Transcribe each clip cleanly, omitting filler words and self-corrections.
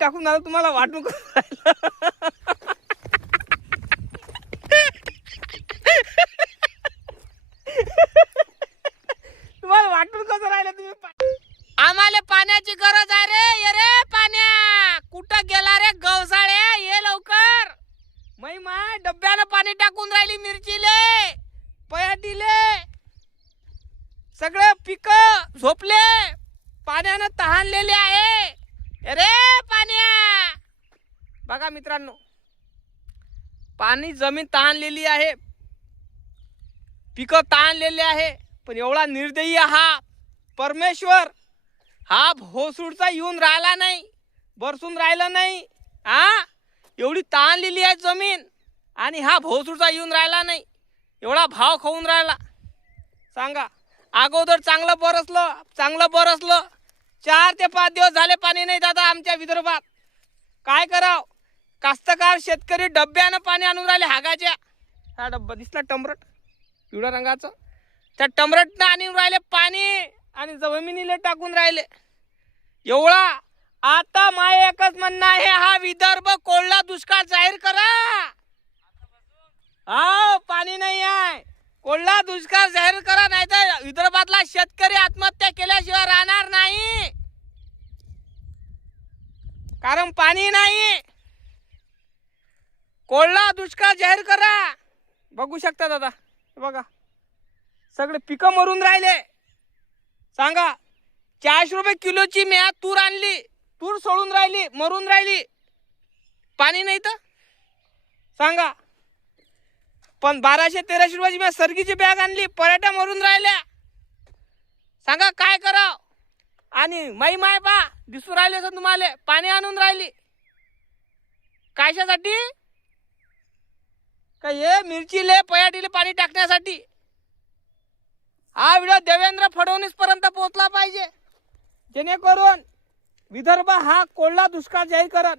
टाकून आलं तुम्हाला वाटून कसं राहिलं? तुम्हाला वाटून कसं राहिलं तुम्ही? आम्हाला पाण्याची गरज आहे रे. ये रे पाण्या, कुठं गेला रे गवसाळ्या? ये लवकर. माय डब्यानं पाणी टाकून राहिली मिरचीले, पयाटीले. सगळे पिक झोपले, पाण्यानं तहानलेले आहे. अरे पाण्या, बघा मित्रांनो, पाणी जमीन तहानलेली आहे, पिकं तहानलेले आहे. पण एवढा निर्दयी हा परमेश्वर, हा भोसूडचा येऊन राहिला नाही, बरसून राहिला नाही. हा, एवढी तहानलेली आहे जमीन आणि हा भोसूडचा येऊन राहिला नाही, एवढा भाव खाऊन राहिला. सांगा, अगोदर चांगलं बरसलं 4 ते 5 दिवस झाले पाणी नाही दादा आमच्या विदर्भात. काय कराव? कास्तकार शेतकरी डब्यानं पाणी आणून राहिले हागाच्या. हा डब्बा दिसला टमरट पिवळ्या रंगाचं, त्या टमरटनं आणून राहिले पाणी आणि जमिनीला टाकून राहिले. एवढा आता माय एकच म्हणणं आहे, हा विदर्भ कोरडा दुष्काळ जाहीर करा. हा, पाणी नाही आहे, कोरडा दुष्काळ जाहीर करा, नाही तर विदर्भातला शेतकरी आत्महत्या केल्याशिवाय राहणार नाही. कारण पाणी नाही. कोरडा दुष्काळ जाहीर करा. बघू शकता दादा, बघा सगळे पिकं मरून राहिले. सांगा, 400 रुपये किलोची मी तूर आणली, तूर सोडून राहिली, मरून राहिली, पाणी नाही तर सांगा. पण 1200-1300 रुपयाची मी सरगीची बॅग आणली, पराठा मरून राहिल्या. सांगा काय कराव? आणि माय पा दिसू राहिले असं तुम्हाला, पाणी आणून राहिली कशासाठी? काय हे मिरचीले पयाटीले पाणी टाकण्यासाठी. हा व्हिडिओ देवेंद्र फडणवीस पर्यंत पोहोचला पाहिजे, जेणेकरून विदर्भ हा कोरडा दुष्काळ जाहीर करत.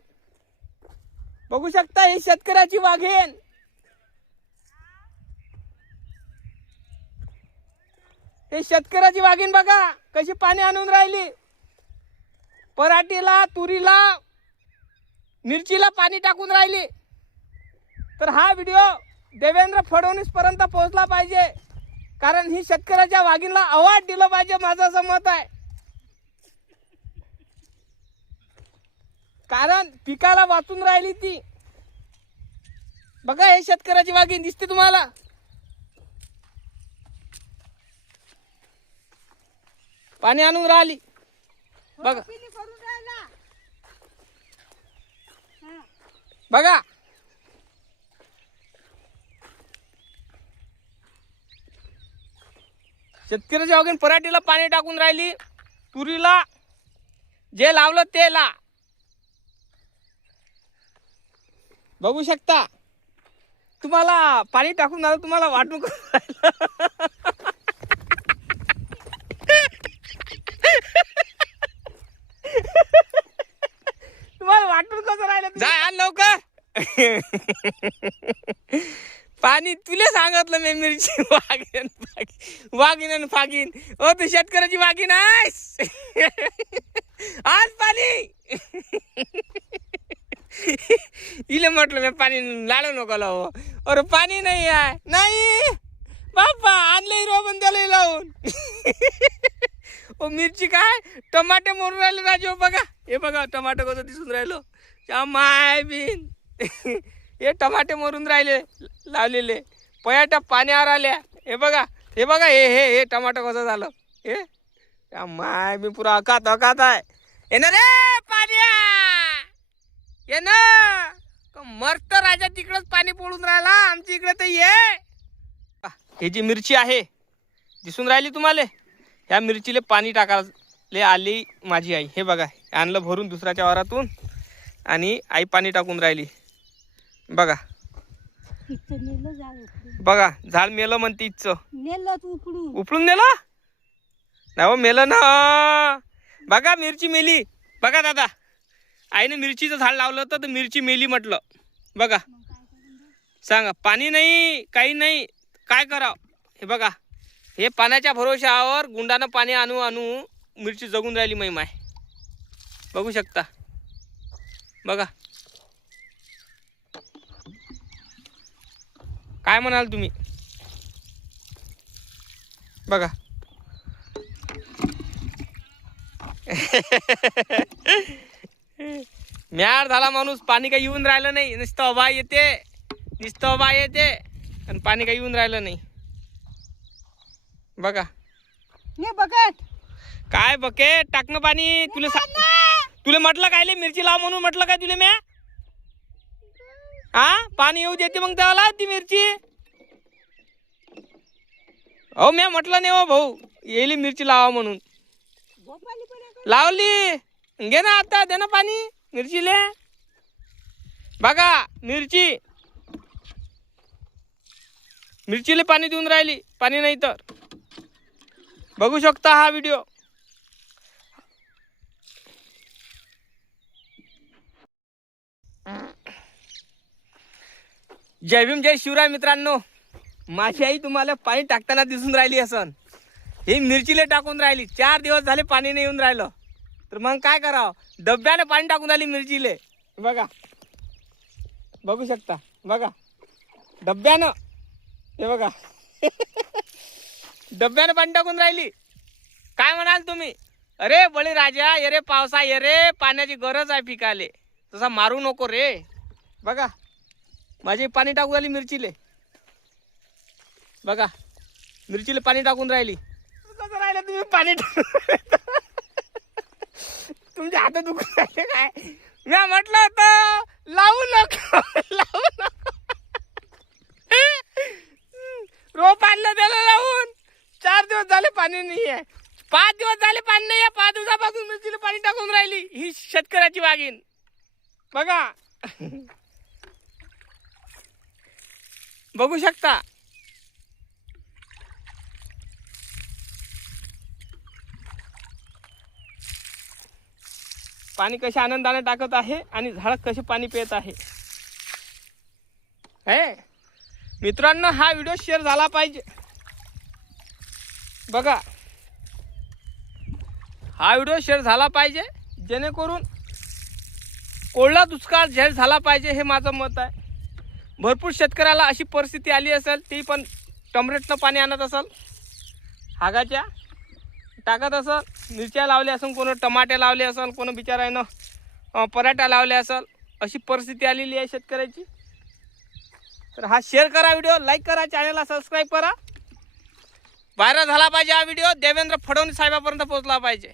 बघू शकता, ही शेतकऱ्याची वाघीण. हे शेतकऱ्याची वाघीण बघा कशी पाणी आणून राहिली. पराठीला, तुरीला, मिरचीला पाणी टाकून राहिली. तर हा व्हिडिओ देवेंद्र फडणवीस पर्यंत पोहोचला पाहिजे, कारण ही शेतकऱ्याच्या वाघीणला अवॉर्ड दिलं पाहिजे, माझं असं मत आहे. कारण पिकाला वाचून राहिली ती. बघा, हे शेतकऱ्याची वाघीण दिसते तुम्हाला. पाणी आणून राहिली बघा, बघा. शेतकऱ्याच्या वाघीण पराठीला पाणी टाकून राहिली, तुरीला जे लावलं ते ला. बघू शकता, तुम्हाला पाणी टाकून आलं तुम्हाला वाटून कसं राहिलं? तुम्हाला वाटून कसं राहिलं? जा आण लवकर. पाणी तुला सांगितलं मी, मिरची वाघीन फागीन. ओ तू शेतकऱ्याची वाघीण आहेस. आज पाणी इले म्हटलं मी, पाणी लाडू नको लावू. अरे पाणी नाही आहे. नाही बाप्पा, आणलं हिरो पण त्याला लावून. ओ मिरची काय, टमाटे मरून राहिले राजू. बघा, हे बघा टमाटे कसं दिसून राहिलो. माय बिन हे टमाटे मरून राहिले लावलेले, पयाटा पाण्यावर आल्या. हे बघा, हे बघा, हे टमाटो कसं झालं. हे माय बिन पुरा अकात आहे. ये ना रे पाण्या, ये ना. मरत राजा तिकडच पाणी पडून राहिला, आमच्या इकडे तर ये. हे जी मिरची आहे दिसून राहिली तुम्हाला, ह्या मिरचीले पाणी टाकायला आली माझी आई. हे बघा, आणलं भरून दुसऱ्याच्या वारातून आणि आई पाणी टाकून राहिली. बघा बघा, झाड मेलं म्हणते. इथचं उपळून नेलं नाही, मेलं ना. बघा मिरची मेली. बघा दादा, आईने मिरचीचं झाड लावलं होतं तर मिरची मेली म्हटलं. बघा, सांगा, पाणी नाही, काही नाही, काय करावं? हे बघा, हे पाण्याच्या भरोशावर गुंडानं पाणी आणू आणू मिरची जगून राहिली माय. बघू शकता. बघा काय म्हणाल तुम्ही? बघा म्याड झाला माणूस. पाणी काही येऊन राहिलं नाही, नुसतं हवा येते, नुसतं हवा येते आणि पाणी काही येऊन राहिलं नाही. बघा बकेट काय बकेट टाकणं पाणी. तुला म्हटलं काय मिरची लाव म्हणून म्हटलं काय तुला म्या? हा पाणी येऊ देते मग त्याला लाव ती मिरची. हो म्या म्हटलं नाही हो भाऊ येईल मिरची लावा म्हणून. लावली घे ना आता, दे ना पाणी मिरचीले. बघा मिरचीले पाणी देऊन राहिली, पाणी नाही तर. बघू शकता हा व्हिडिओ. जय भीम जय शिवराय मित्रांनो. माझी आई तुम्हाला पाणी टाकताना दिसून राहिली असन. ही मिरचीले टाकून राहिली. 4 दिवस झाले पाणी नाही येऊन राहिलं, तर मग काय करावं? डब्याने पाणी टाकून राहिली मिरचीले. बघा बघू शकता, बघा डब्यानं, हे बघा डब्यानं पाणी टाकून राहिली. काय म्हणाल तुम्ही? अरे बळी राजा ये रे पावसा ये रे, पाण्याची गरज आहे पिकाले, तसा मारू नको रे. बघा माझी पाणी टाकून राहिली मिरचीले. बघा मिरचीले पाणी टाकून राहिली. कसं राहिलं तुम्ही पाणी तुमच्या हातात दुखून राहिले काय? मी म्हटलं होतं लावू नको लावू नको. रोप आणलं त्याला लावून 4 दिवस झाले पाणी नाही आहे. 5 दिवस झाले पाणी नाही आहे. 5 दिवसापासून मिरचीला पाणी टाकून राहिली. ही शेतकऱ्याची वागीन. बघा बघू शकता. पाणी कशा आनंदाने टाकत आहे आणि झाड कसे पाणी पित आहे. मित्रांनो हा व्हिडिओ शेअर झाला पाहिजे. बघा हा व्हिडिओ शेअर झाला पाहिजे, जेणेकरून कोरडा दुष्काळ जाहीर झाला पाहिजे, हे माझं मत आहे. भरपूर शेतकऱ्याला अशी परिस्थिती आली असेल, ती पण टमरेटनं पाणी आणत असेल, हागाच्या टाकत असेल, मिरच्या लावल्या असेल, कोण टमाटे लावले असेल, कोण बिचारानं पराठा लावले असेल. अशी परिस्थिती आलेली आहे शेतकऱ्याची. तर हा शेअर करा, व्हिडिओ लाईक करा, चॅनलला सबस्क्राईब करा. व्हायरल झाला पाहिजे हा व्हिडिओ, देवेंद्र फडणवीस साहेबांपर्यंत पोहोचला पाहिजे.